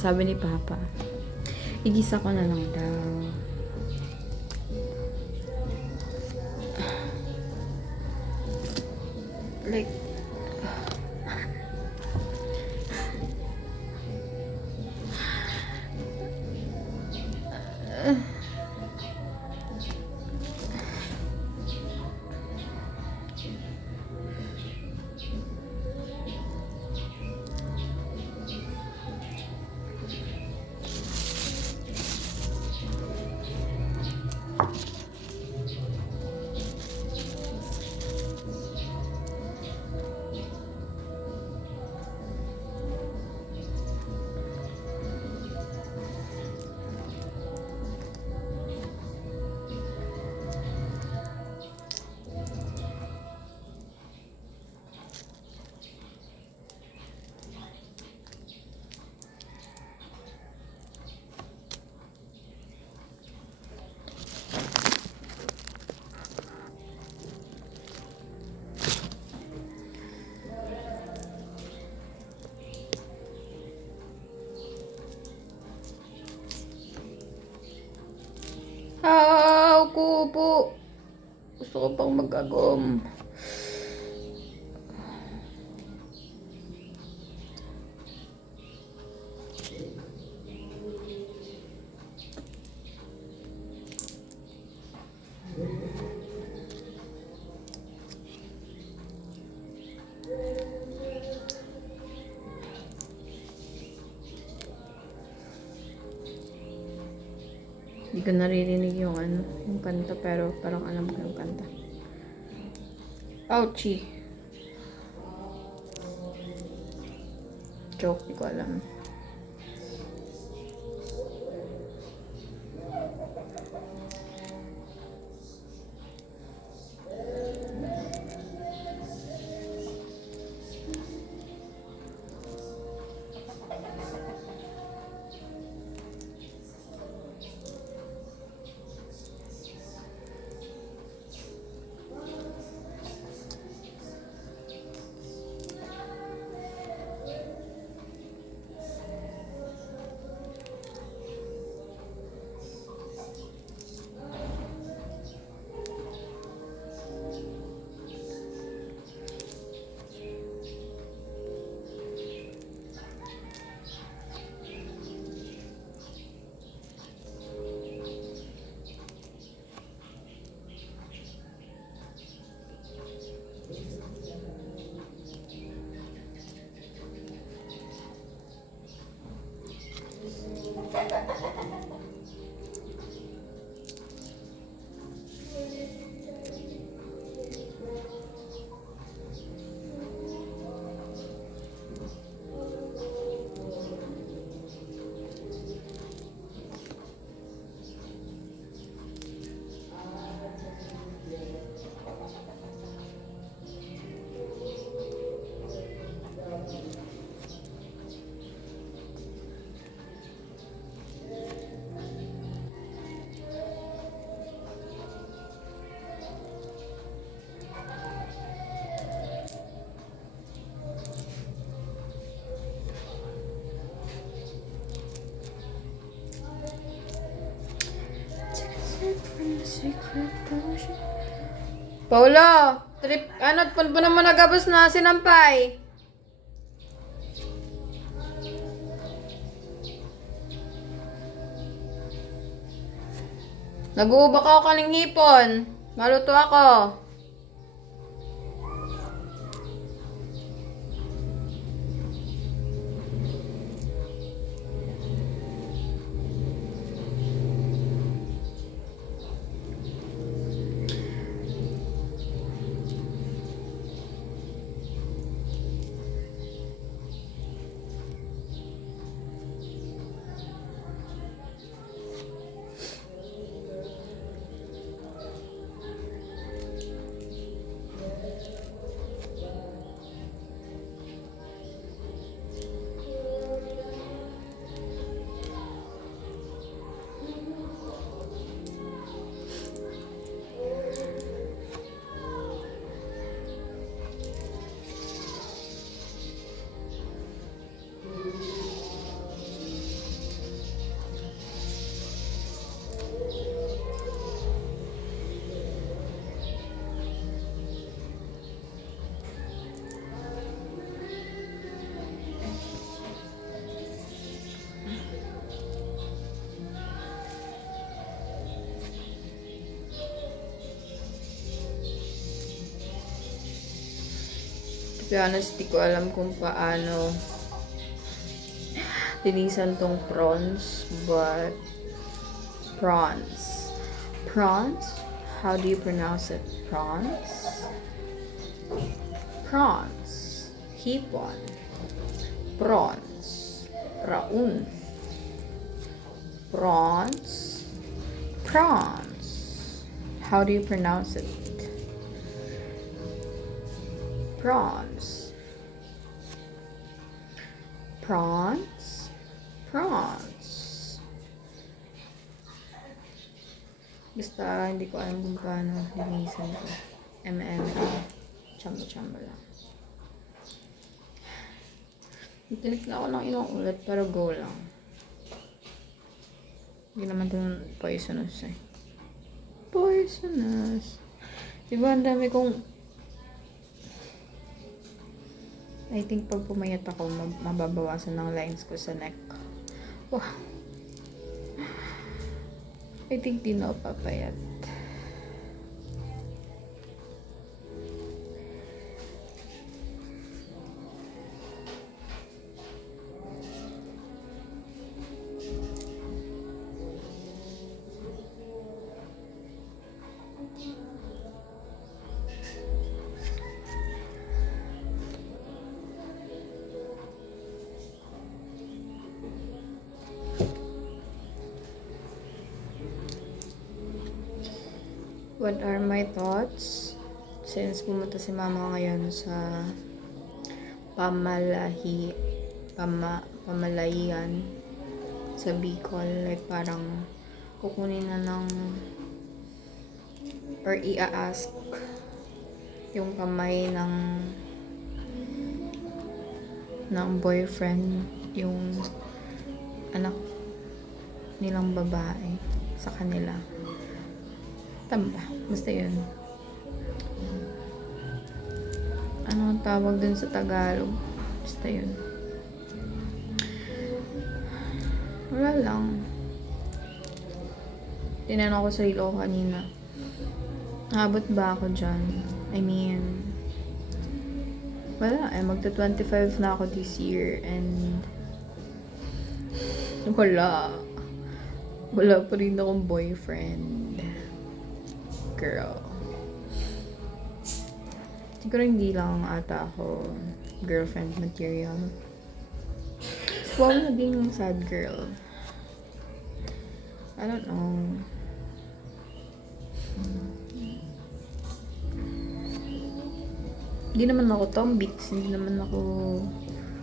sabi ni Papa, igisa ko na lang daw. Like, kupo. Gusto ko pang mag-agom. Hindi ko naririnig yung yung kanta, pero parang alam ko yung kanta. Ouchie. Joke, hindi ko alam. Paulo, trip, po naman nagabos na sinampay. Nag-uubak ako kaning hipon. Maluto ako. be honest, di ko alam kung paano linisan tong prawns, but prawns. Prawns? How do you pronounce it? Prawns? Prawns. Hipon. Prawns. Praun. Prawns. Prawns. How do you pronounce it? Prawns. Prawns. Prawns. Basta hindi ko alam kung paano linisan ko. Chamba-chamba lang. Tinik na ako ng ilang ulit, pero go lang. Hindi naman ito poisonous eh. Poisonous. Diba ang dami kong... I think pag pumayat ako, mababawasan ng lines ko sa neck. Wow. I think di na ako papayat. What are my thoughts? Since pumunta si mama ngayon sa pamalayan sa Bicol, like parang kukunin na ng or i-ask yung kamay ng boyfriend, yung anak nilang babae sa kanila. Tamba. Basta yun. Ano ang tawag dun sa Tagalog? Basta yun. Wala lang. Tinanong ko sa sarili ko kanina. Abot ba ako dyan? I mean, wala. Magta-25 na ako this year and wala. Wala pa rin akong boyfriend. Girl. Siguro hindi lang ata ako girlfriend material. Huwag na din sad girl. I don't know. Hindi naman ako tomboys. Hindi naman ako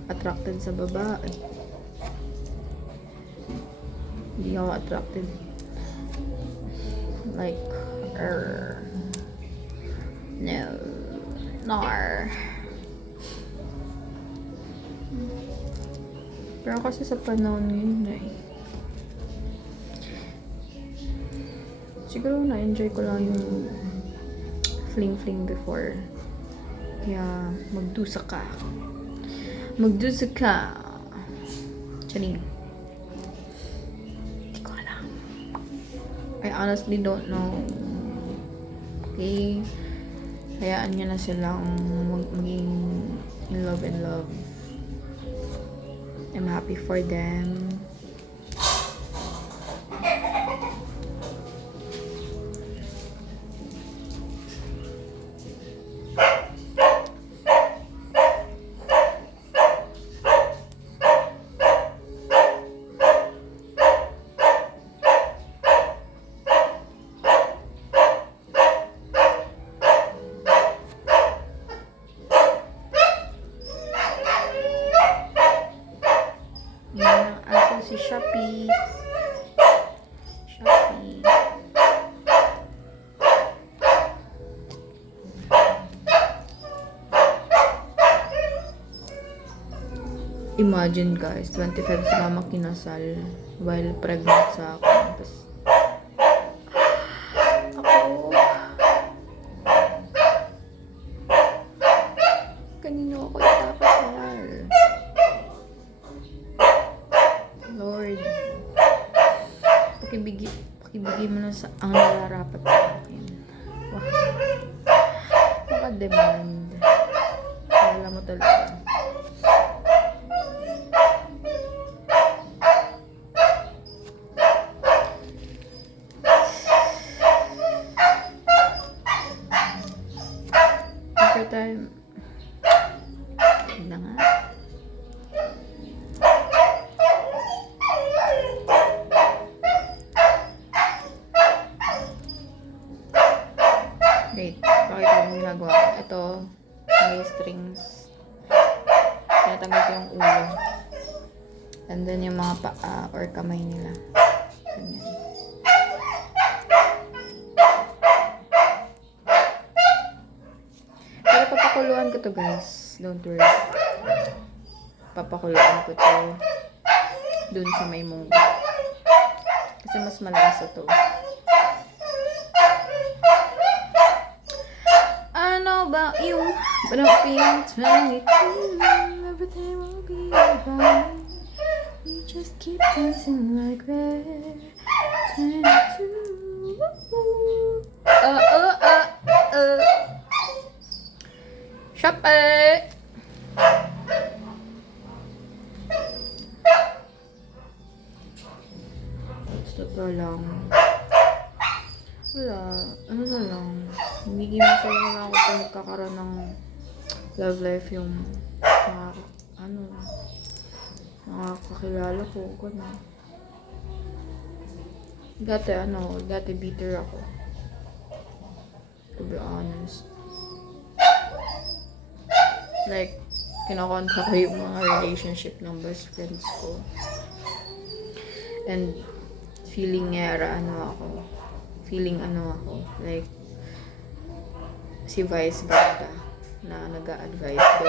attracted sa babae. Hindi ako attracted like no. Nar. Pero kasi sa panahon ngayon eh. Siguro na-enjoy ko lang yung fling-fling before. Kaya magdusa ka. Magdusa ka. Charing. Hindi ko alam. I honestly don't know. Okay? Hayaan nyo na silang maging in love. I'm happy for them. Si Shopee. Imagine guys, 25 sila makinasal while pregnant sa ako. Tapos, kanino ako itakasal? Lord, pakibigay mo na sa ang nararapat sa akin. Wow. Maka-demand. Wala Kala mo talaga. Every time. Yun na nga. Wait, pakita ko yung ginagawa ko. Ito, may strings. Tinatanggal ko yung ulo. And then yung mga paa or kamay nila. Ganyan. Pero papakuluan ko to guys. Don't worry. Papakuluan ko to dun sa may munggo. Kasi mas malasa to. I know about you, but I'm feeling 22. Everything will be alright. We just keep dancing like we're 22. Shopee! Ito lang. Wala. Ano na lang. Hindi masaya na lang ako kung magkakaroon ng love life yung mga kakilala ko. Ganun. Dati bitter ako. To be honest. Like, kinakontra ko yung mga relationship ng best friends ko. And, feeling ako. Like, si Vice Ganda na nag-a-advise daw.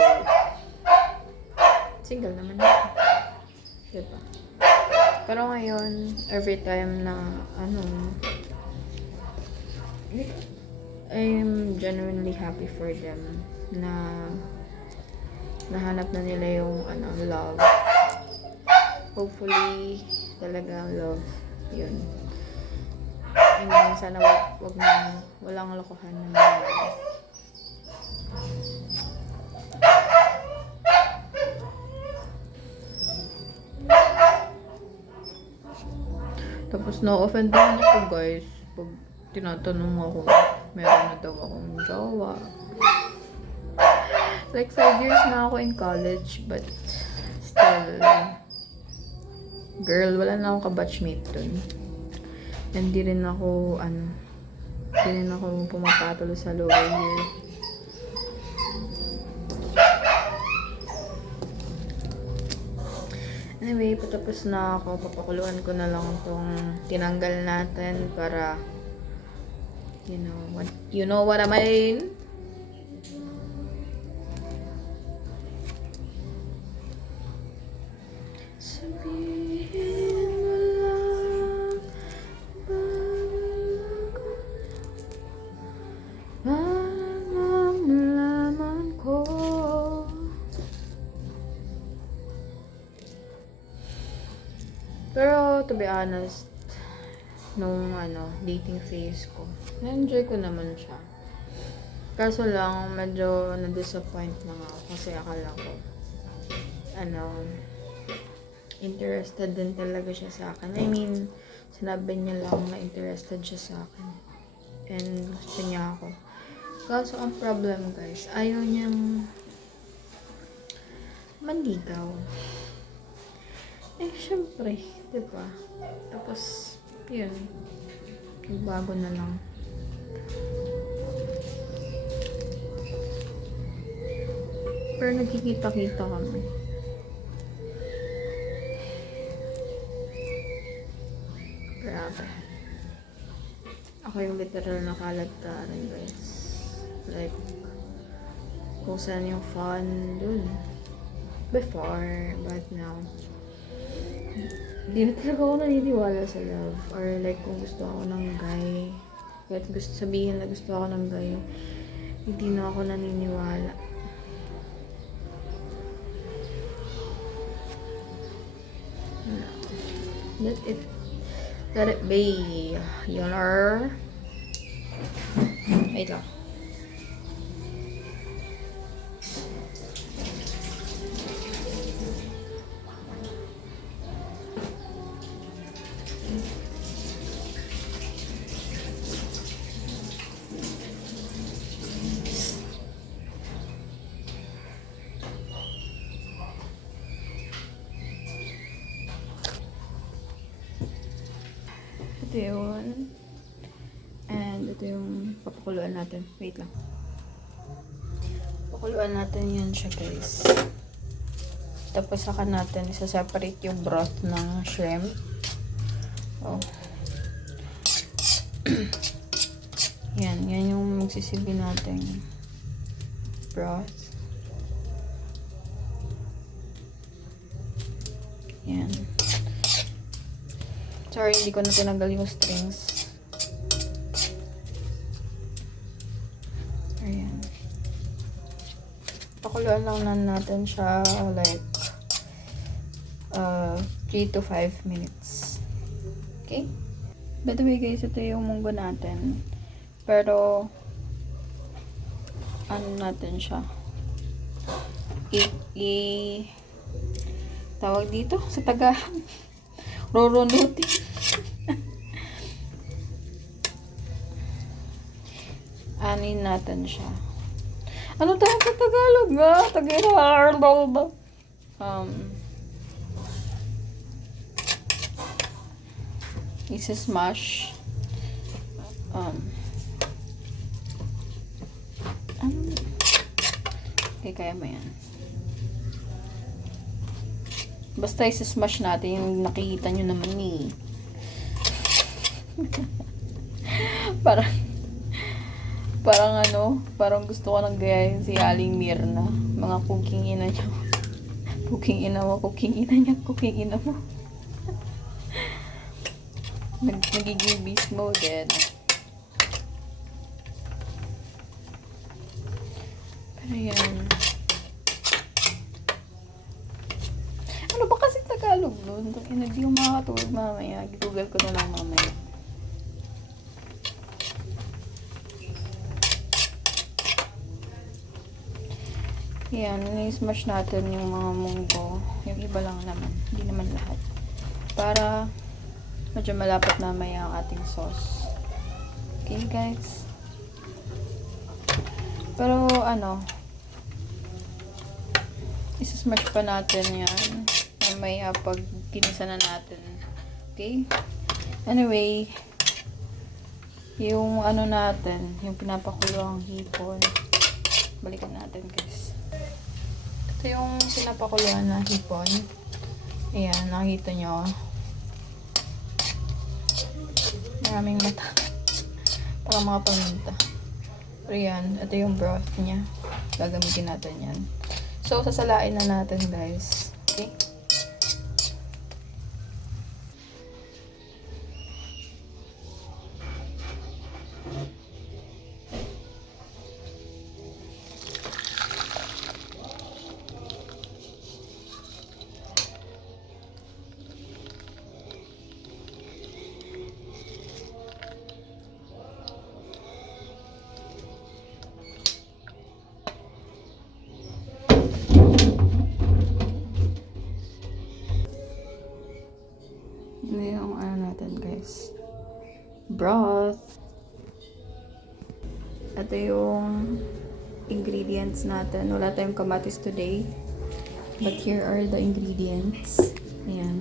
Single naman ako. Diba? Pero ngayon, every time na, I'm genuinely happy for them na nahanap na nila yung, love. Hopefully, talaga love. Yun. And sana walang lokohan ng Tapos na-offend naman ako guys pag tinatanong ako meron na daw akong jowa. Like 5 years na ako in college but still girl, wala na akong kabatchmate dun. And di rin ako pumapatulo sa lower year. Anyway, patapos na ako. Papakuluan ko na lang itong tinanggal natin para you know what I mean? Pero, to be honest, nung dating phase ko, na-enjoy ko naman siya. Kaso lang, medyo na-disappoint na nga ako kasi akala ko, interested din talaga siya sa akin. I mean, sinabi niya lang na interested siya sa akin. And gusto niya ako. Kaso ang problem guys, ayaw niyang manligaw. Syempre, diba? Tapos, yun. Bago na lang. Pero nagkikita-kita kami. Grabe. Ako yung literal na kalagtaran, guys. Like, kung saan yung fun dun. Before, but now. Hindi na talaga ako naniniwala sa love. Or like, kung gusto ako ng guy, kahit gusto sabihin na gusto ako ng guy, hindi na ako naniniwala. Let it be. You know? Wait lang. ito yung papakuluan natin. Wait lang. Pakuluan natin yan siya, guys. Tapos saka natin isa-separate yung broth ng shrimp. Oh. Yan yung magsisilbi natin broth. Yan. Sorry, hindi ko na tinanggal yung strings. Ayan. Pakuluan lang natin siya like 3 to 5 minutes. Okay? By the way guys, ito yung munggo natin. Pero ano natin siya? Tawag dito sa Tagalog. Roronutin. Anin natin siya. Ano tawag sa Tagalog nga? Tagalog. Isa-smash. Okay, kaya mo yan. Basta isa-smash natin yung nakikita nyo naman eh. Parang gusto ko nang gayahin si Aling Mirna. Mga cooking ina nyo. Cooking ina mo, cooking ina niya, cooking ina mo. Nagiging beast mode eh. Pero yan. Ano ba kasi Tagalog nun? Hindi ko makakatulog mamaya. Google ko na lang mamaya. Yan, ni-smash natin yung mga munggo. Yung iba lang naman. Hindi naman lahat. Para medyo malapot na maya ang ating sauce. Okay, guys? Pero, isa-smash pa natin yan. Mamaya pag kinisa na natin. Okay? Anyway, yung natin, yung pinapakulong hipon. Balikan natin, guys. Ito yung pinapakuluan na hipon. Ayan, nakita nyo. Maraming mata. Parang mga paminta. Pero yan, ito yung broth niya. Gagamitin natin yan. So, sasalain na natin, guys. Okay? Ito yung natin, guys. Broth. Ito yung ingredients natin. Wala tayong kamatis today. But here are the ingredients. Ayan.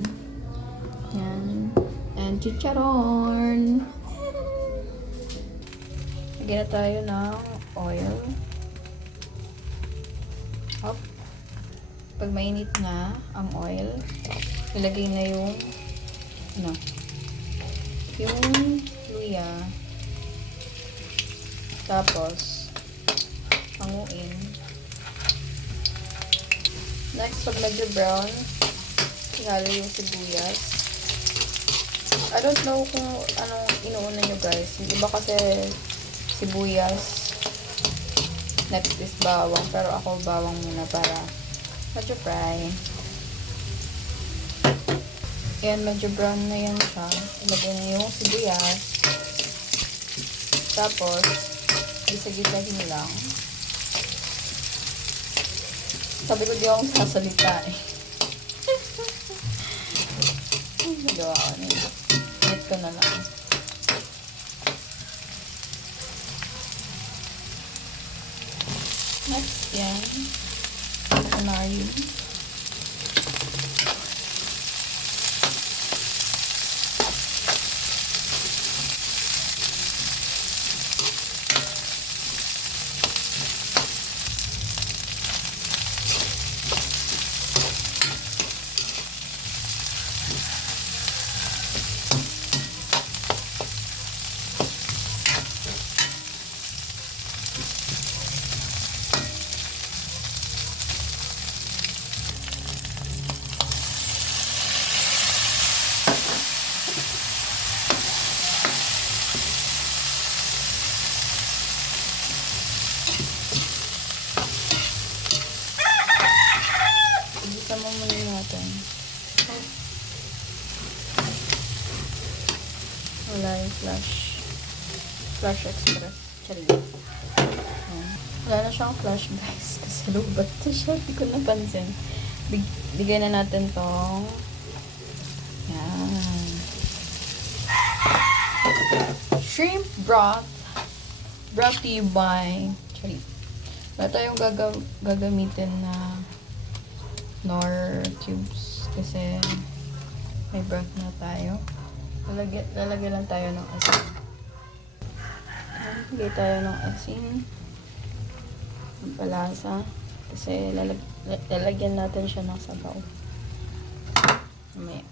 Ayan. And chicharon. Lagyan na tayo ng oil. Up. Pag mainit na ang oil, ilagay na yung yung luya. Tapos hanguin. Next, pag medyo brown, ihalo yung sibuyas. I don't know kung anong inuuna nyo, guys. Yung iba kasi sibuyas, next is bawang, pero ako bawang muna para medyo fry. Ayan, medyo brown na yan siya. Ilagay na yung sibuyas. Tapos, gisa-gisahin lang. Sabi ko di akong sasalita eh. Gawa ko na yun. Hit ko na lang. Next yan. Kanayin. Flash Express. Charing. Wala na siyang flash guys. Kasi lubat na siya. Hindi ko napansin. Bigay na natin tong yan. Shrimp broth. Brought to you by Charing. Wala tayong gagamitin na Knorr cubes. Kasi may broth na tayo. Lalagyan lang tayo ng asin. Lagay tayo ng asin. Ang palasa. Kasi lalagyan natin siya ng sabaw. Mamaya.